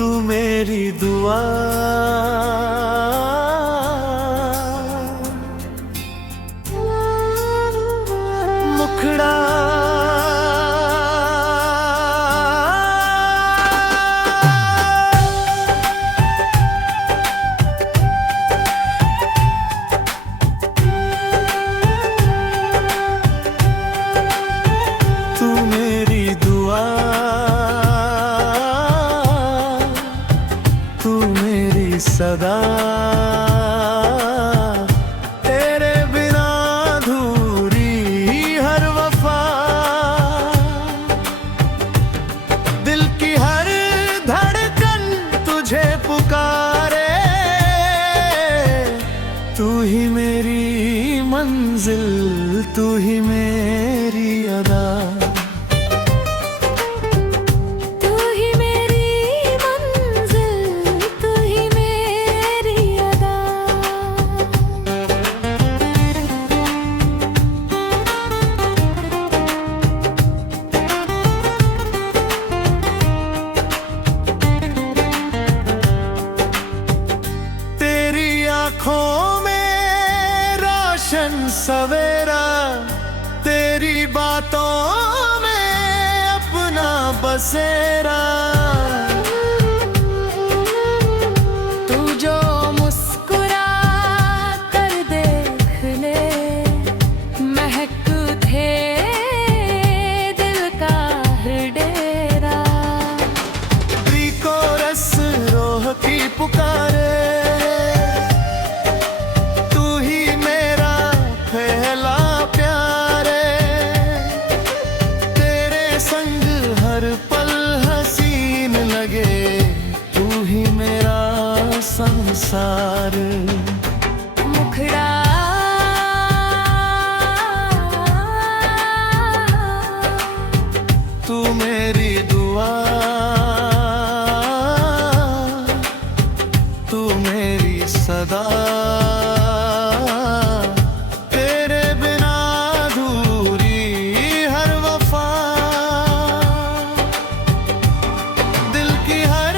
तू मेरी दुआ, मुखड़ा तू मेरी दुआ, तू मेरी सदा, तेरे बिना अधूरी हर वफा। दिल की हर धड़कन तुझे पुकारे, तू ही मेरी मंजिल, तू ही मेरी अदा। आँखों में रोशन सवेरा, तेरी बातों में अपना बसेरा। तू जो मुस्कुरा कर देख ले, महकते दिल का डेरा। को रस रोह की पुकारे, संसार। मुखड़ा तू मेरी दुआ, तू मेरी सदा, तेरे बिना अधूरी हर वफा। दिल की हर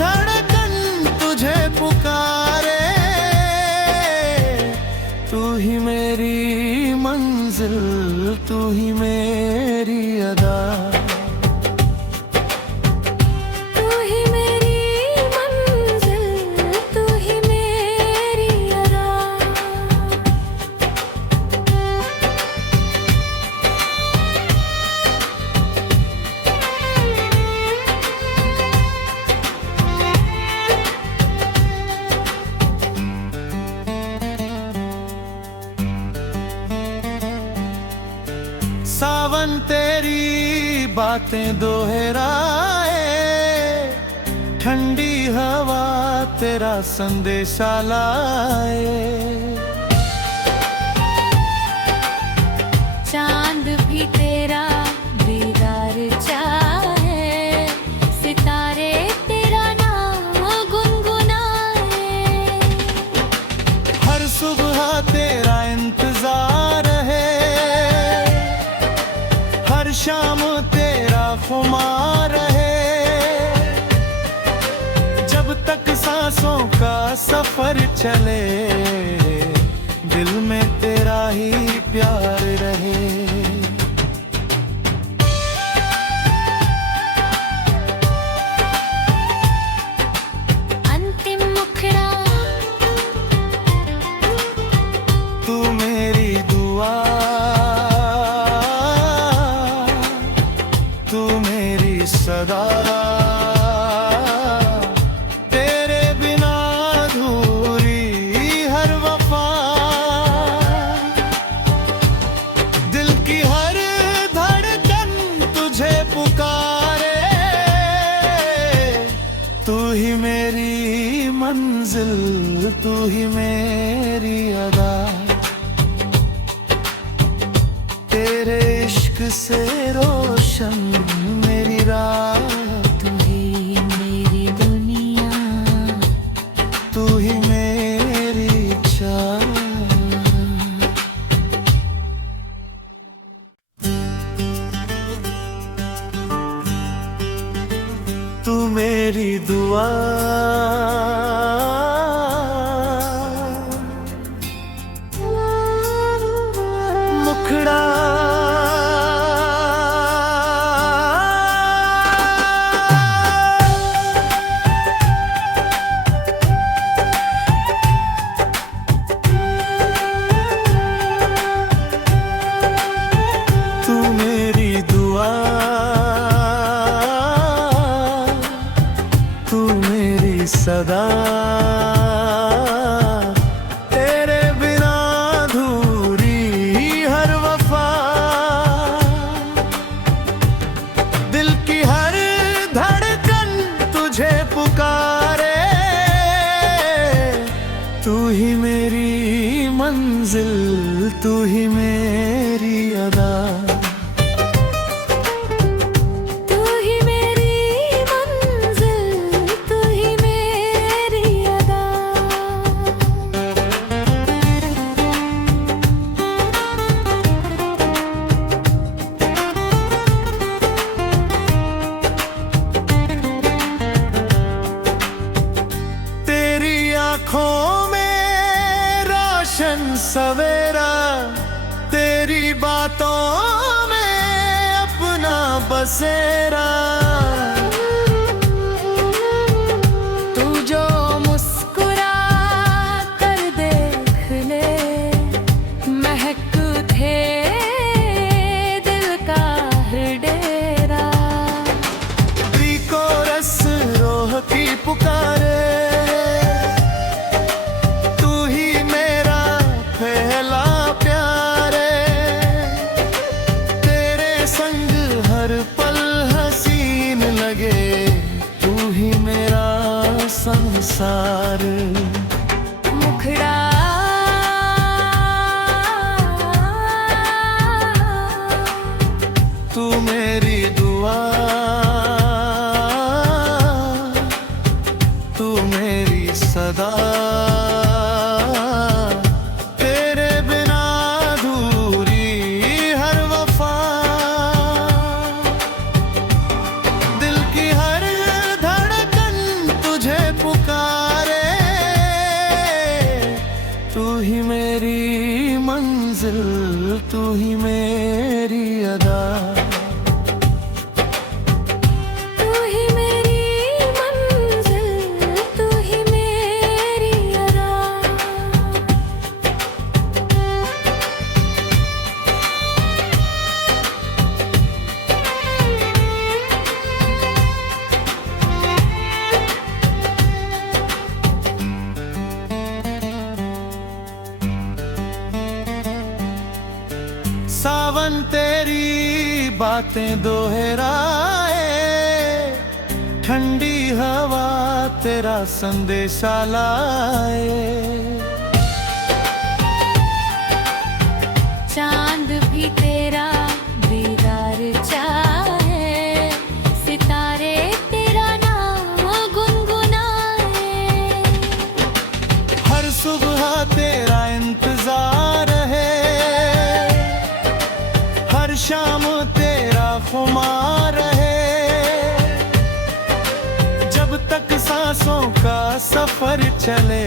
धड़कन तुझे पुकारे, तू ही मेरी मंजिल, तू ही मेरी अदा। तू ही मेरी मंजिल, तू ही मेरी अदा। सावन तेरी बातें दोहराए, ठंडी हवा तेरा संदेशा लाए। चांद भी तेरा दीदार चाहे, सितारे तेरा नाम गुनगुनाए। हर सुबह तेरा इंतजार है, हर शाम तेरा खुमार है। जब तक सांसों का सफर चले, दिल में तेरा ही प्यार रहे। अंतिम मुखड़ा तू मेरी दुआ, तू मेरी सदा, तेरे बिना अधूरी हर वफा। दिल की हर धड़कन तुझे पुकारे, तू ही मेरी मंजिल, तू ही मेरी अदा। तेरे इश्क से रोशन मेरी राह, तू ही मेरी दुनिया, तू ही मेरी चाह। तू मेरी दुआ, मुखड़ा तू मेरी दुआ, तू मेरी सदा, तेरे बिना अधूरी हर वफा, दिल की हर धड़कन तुझे पुकारे, तू ही मेरी मंजिल, तू ही मेरी अदा, तू ही मेरी मंजिल, तू ही मेरी अदा। तेरी आँखों में रोशन सवेरा, तेरी बातों में अपना बसेरा, तू जो मुस्कुरा कर देख ले, महकते दिल का हर डेरा। को रस रोह की पुकारे, तू ही मेरा पहला प्यारे, तेरे संग हर पल हसीन लगे, तू ही मेरा संसार, मुखड़ा तू मेरी दुआ, तू मेरी सदा, तेरे बिना अधूरी हर वफा, दिल की हर धड़कन तुझे पुकारे, तू ही मेरी मंजिल, तू ही मेरी अदा, तू ही मेरी मंजिल, तू ही मेरी अदा। सावन तेरी बातें दोहराए, ठंडी हवा तेरा संदेशा लाए, चांद भी तेरा दीदार चाहे, सितारे तेरा नाम गुनगुनाए, हर सुबह तेरा इंतजार है, हर शाम तेरा खुमार है, जब तक सांसों का सफर चले,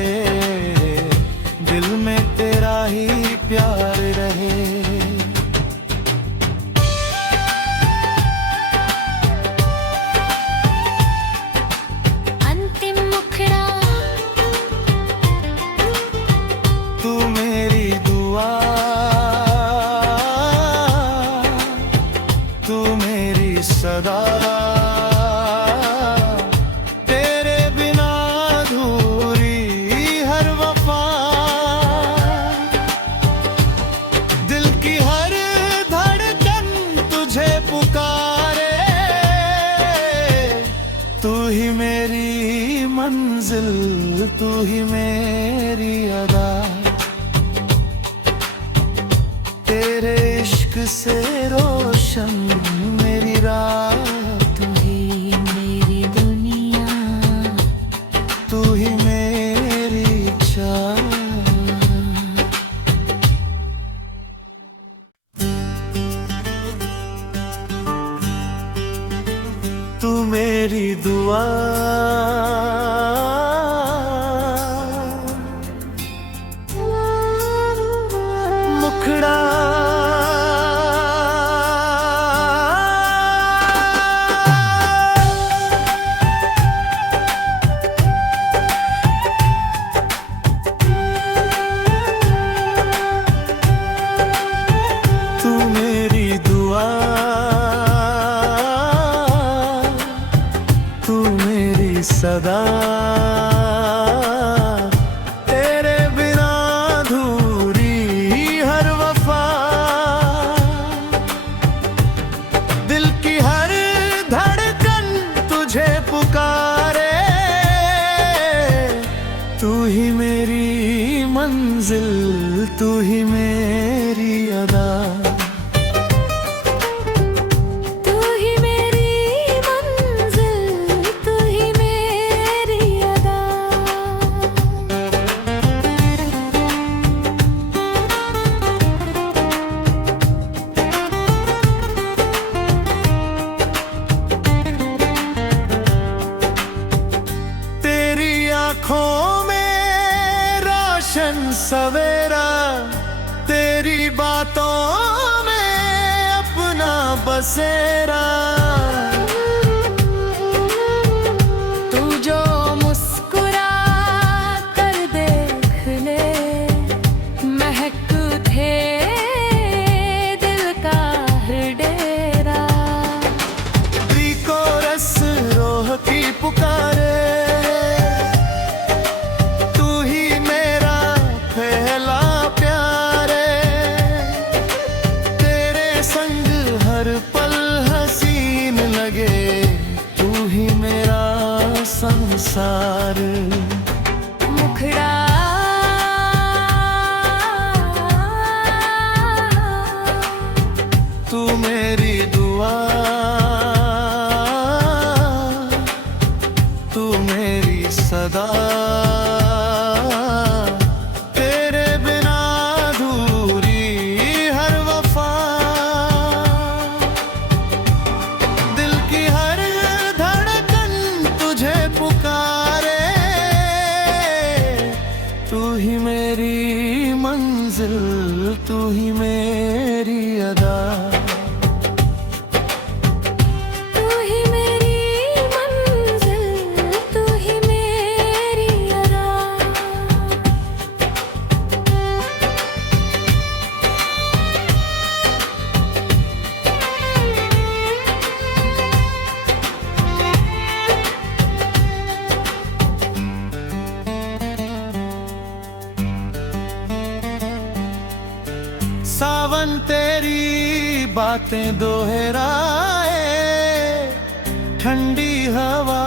दिल में तेरा ही प्यार रहे। अंतिम मुखड़ा तू मेरी दुआ, तू मेरी सदा, तेरे बिना अधूरी हर वफा, दिल की हर धड़कन तुझे पुकारे, तू ही मेरी मंजिल, तू ही मेरी अदा, तेरे इश्क से रोशन मेरी राह, तू ही मेरी दुनिया, तू ही मेरी चाह। तू तू मेरी दुआ, मुखड़ा तू मेरी दुआ, तू मेरी सदा, तेरे बिना अधूरी हर वफा, दिल की हर धड़कन तुझे पुकारे, तू ही मेरी मंजिल, तू ही मेरी अदा, तू ही मेरी मंजिल, तू ही मेरी अदा। तेरी आँखों में रोशन सवेरा, तेरी बातों में अपना बसेरा, तू जो मुस्कुरा कर देख ले, महक उठे दिल का हर डेरा। को रस रोह की पुकारे, तू ही मेरा पहला प्यारे, तेरे संग हर पल हसीन लगे, तू ही मेरा संसार, मुखड़ा तू मेरी दुआ, तू मेरी सदा, तेरे बिना अधूरी हर वफा, दिल की हर धड़कन तुझे पुकारे, तू ही मेरी मंजिल, तू ही मेरी अदा, तू ही मेरी मंजिल, तू ही मेरी अदा। सावन तेरी बातें दोहराए, ठंडी हवा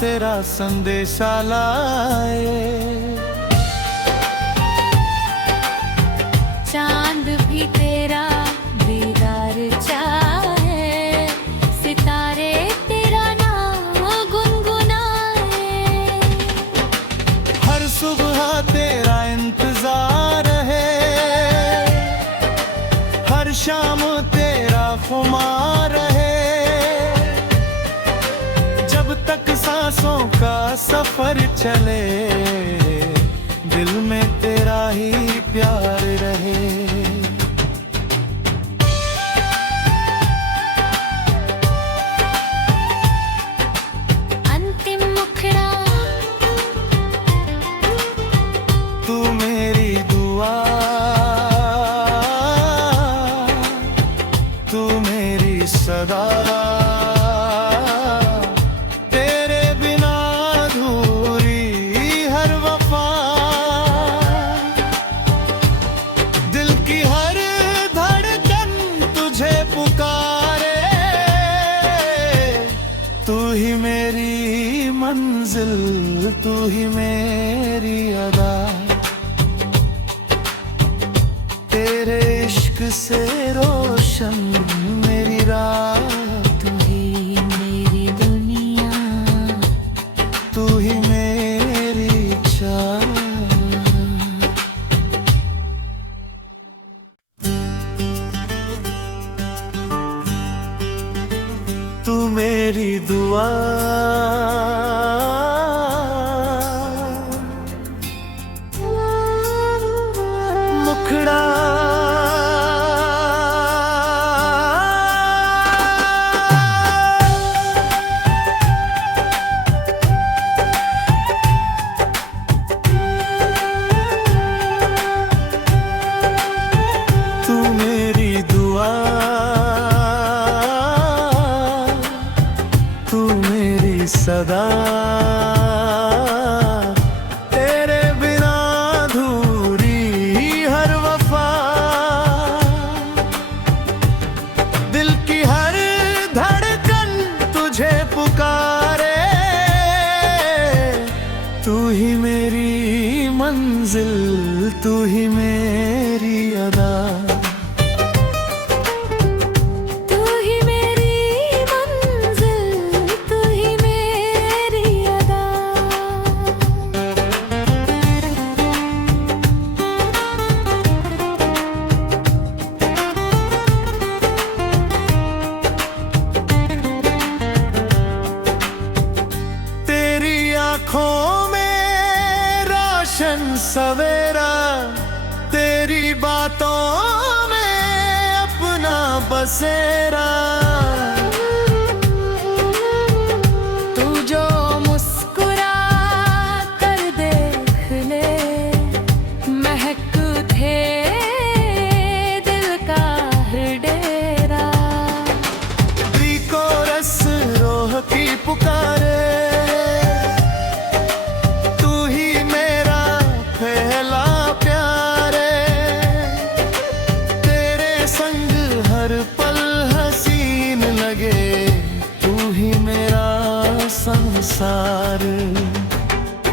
तेरा संदेशा लाए, चांद भी तेरा दीदार चाहे, सितारे तेरा नाम गुनगुनाए, हर सुबह तेरा इंतजार है, हर शाम तेरा खुमार है, जब तक सांसों का सफर चले, दिल में तेरा ही प्यार रहे। अंतिम मुखड़ा तू मेरी दुआ, तू मेरी सदा, तेरे बिना अधूरी हर वफा, दिल की हर धड़कन तुझे पुकारे, तू ही मेरी मंजिल, तू ही मेरी अदा, तेरे इश्क से रोशन मेरी राह, तू ही मेरी दुनिया, तू ही मेरी चाह। तू मेरी दुआ, मुखड़ा तू मेरी दुआ, तू मेरी सदा, तेरे बिना अधूरी हर वफा, दिल की हर धड़कन तुझे पुकारे, तू ही मेरी मंजिल, तू ही मेरी अदा, तू ही मेरी मंजिल, तू ही मेरी अदा। तेरी आँखों में रोशन सवेरा, तेरी बातों में अपना बसेरा, तू जो मुस्कुरा कर देख ले, महकते दिल का हर डेरा। को रस रोह की पुकारे, तू ही मेरा पहला प्यारे, तेरे संग हर पल हसीन लगे, तू ही मेरा संसार,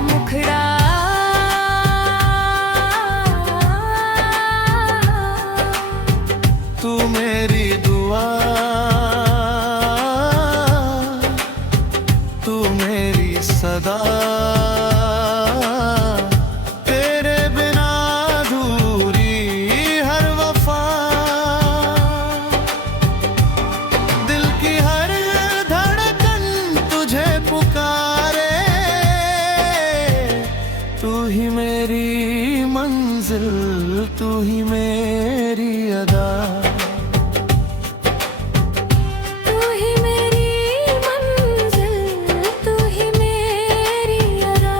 मुखड़ा तू मेरी दुआ, तू मेरी सदा, तेरे बिना अधूरी हर वफा, दिल की हर धड़कन तुझे पुकारे, तू ही मेरी मंजिल, तू ही मेरी अदा, तू ही मेरी मंजिल, तू ही मेरी अदा।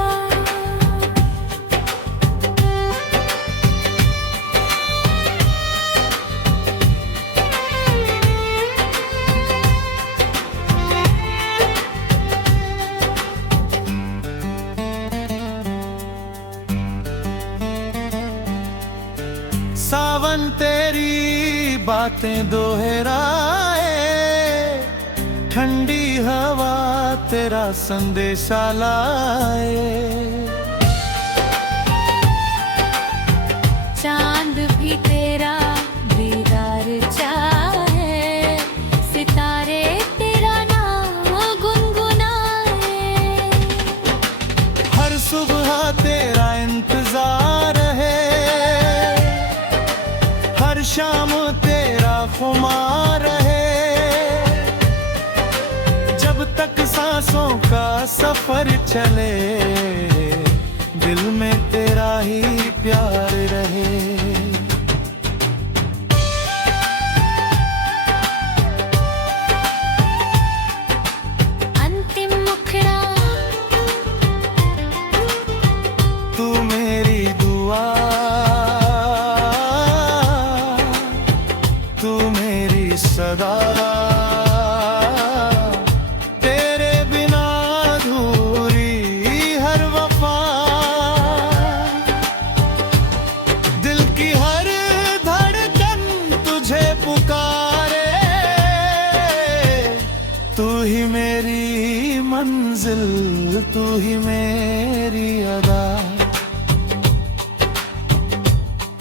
सावन तेरी बातें दोहराए, ठंडी हवा तेरा संदेशा लाए, चांद भी तेरा दीदार चाहे, सितारे तेरा नाम गुनगुनाए, हर सुबह तेरा इंतजार है, हर शाम तेरा खुमार है, जब तक सांसों का सफर चले, दिल में तेरा ही प्यार रहे, अंतिम मुखड़ा तू मेरी दुआ, तू मेरी सदा, तेरे बिना अधूरी हर वफा, दिल की हर धड़कन तुझे पुकारे, तू ही मेरी मंजिल, तू ही मेरी अदा,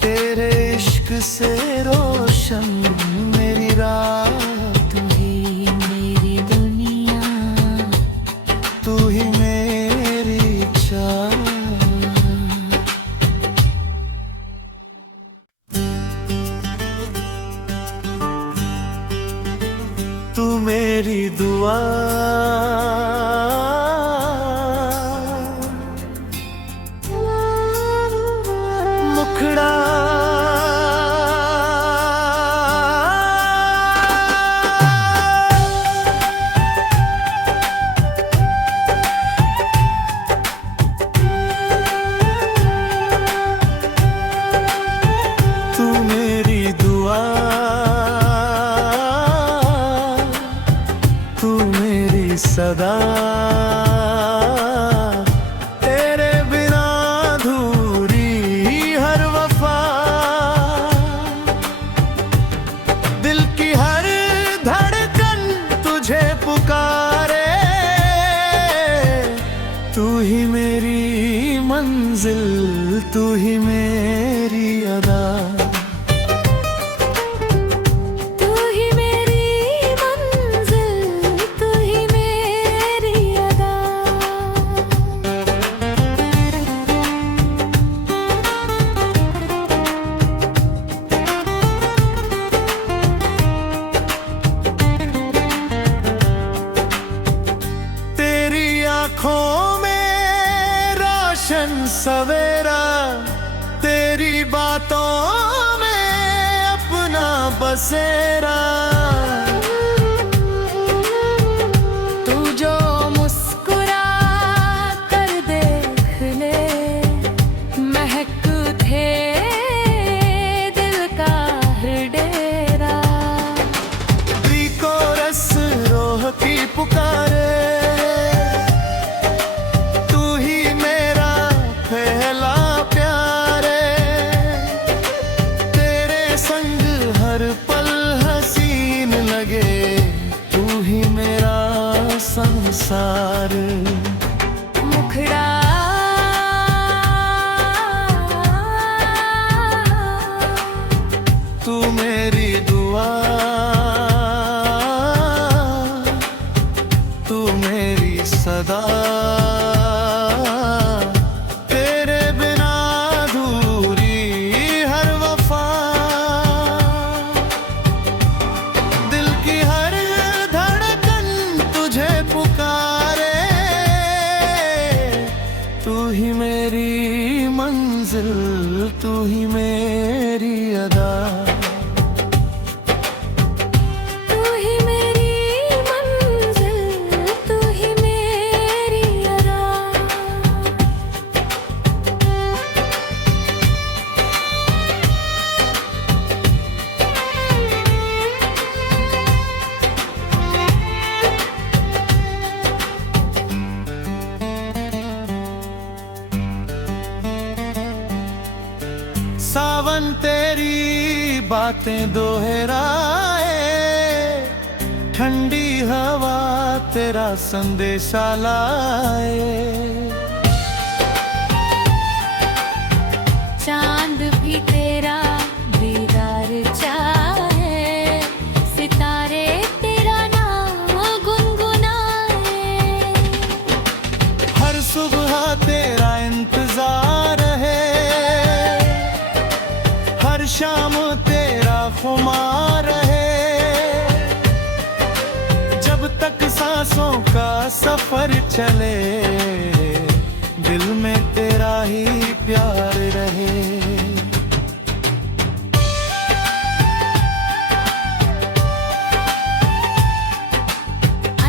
तेरे इश्क से रोशन मेरी राह, तू ही मेरी दुनिया, तू ही मेरी इच्छा, तू मेरी मेरी दुआ मुखड़ा तू मेरी दुआ तू मेरी सदा तेरे बिना अधूरी हर वफा दिल की हर धड़कन तुझे पुकारे तू ही मेरी मंजिल तू ही मेरी अदा तू ही मेरी मंजिल तू ही मेरी अदा तेरी आँखों में रोशन सवेरा तेरी बातों में अपना बसेरा तू जो मुस्कुरा कर देख ले महकते दिल का हर डेरा को रस रोह की पुकारे तू ही मेरा पहला प्यारे तेरे संग हर पल हसीन लगे तू ही मेरा संसार मुखड़ा तू मेरी दुआ तू मेरी सदा तेरे बिना अधूरी हर वफा दिल की हर धड़कन तुझे पुकारे तू ही मेरी मंजिल तू ही मेरी अदा तू ही मेरी मंजिल तू ही मेरी अदा सावन तेरी बातें दोहराए ठंडी हवा तेरा संदेशा लाए चांद भी तेरा दीदार चाहे सितारे तेरा नाम गुनगुनाए हर सुबह तेरा इंतजार है हर शाम तेरा खुमार है जब तक सांसों का सफर चले दिल में तेरा ही प्यार रहे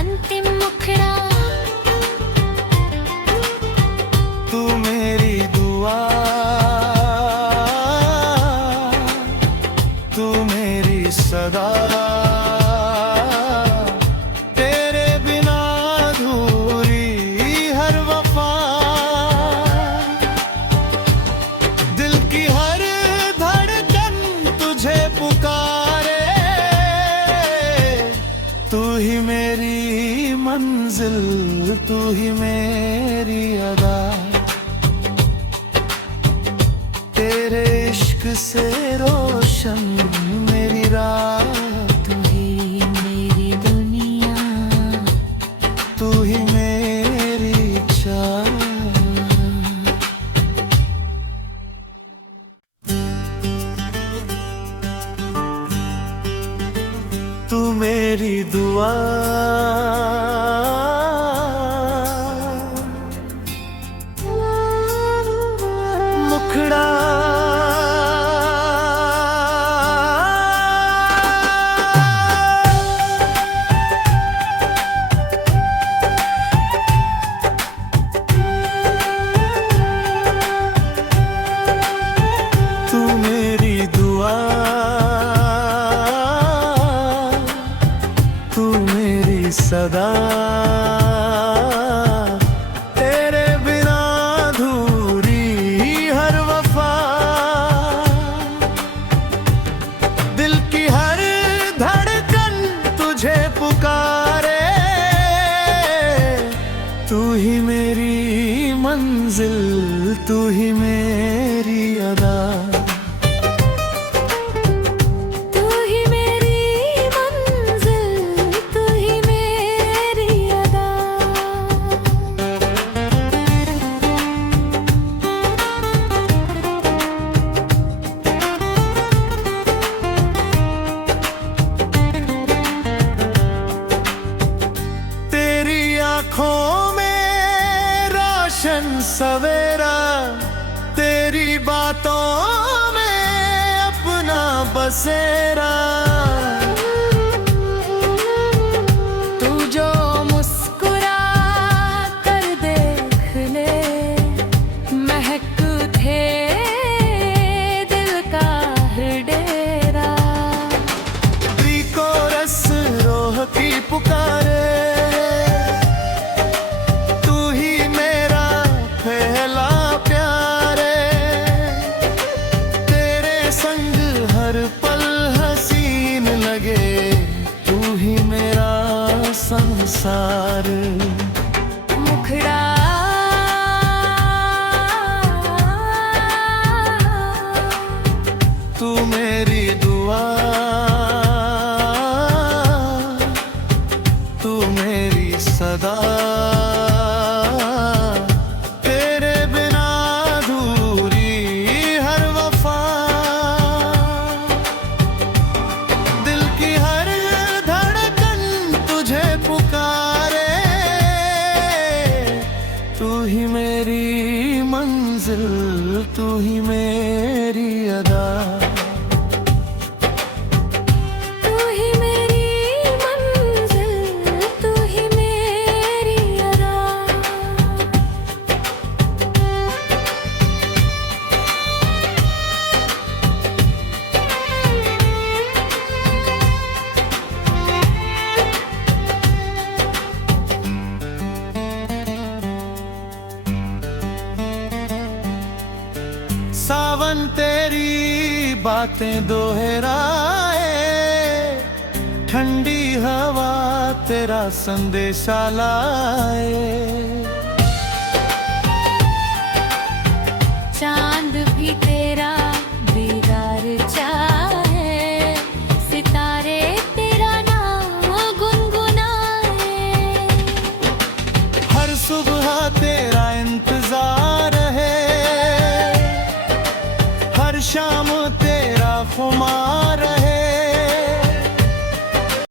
अंतिम मुखड़ा तू मेरी दुआ तू मेरी सदा तेरे बिना अधूरी हर वफा दिल की हर धड़कन तुझे पुकारे तू ही मेरी मंजिल तू ही मेरी अदा तेरे इश्क से रोशन मेरी राह तू ही मेरी दुनिया तू ही मेरी चाह तू मेरी दुआ सदा तेरे बिना अधूरी हर वफा दिल की हर धड़कन तुझे पुकारे तू ही मेरी मंजिल तू ही मेरी अदा आँखों में रोशन सवेरा तेरी बातों में अपना बसेरा तू जो मुस्कुरा कर देख ले महकते दिल का डेरा को रस रोह की पुकारे हर पल हसीन लगे तू ही मेरा संसार मुखड़ा तू मेरी दुआ तू मेरी सदा तू ही मेरी मंजिल तू ही मेरी अदा तू ही मेरी मंजिल तू ही मेरी अदा सावन तेरी बातें दोहराए ठंडी हवा तेरा संदेशा लाए चांद भी तेरा दीदार चाहे सितारे तेरा नाम गुनगुनाए हर सुबह तेरा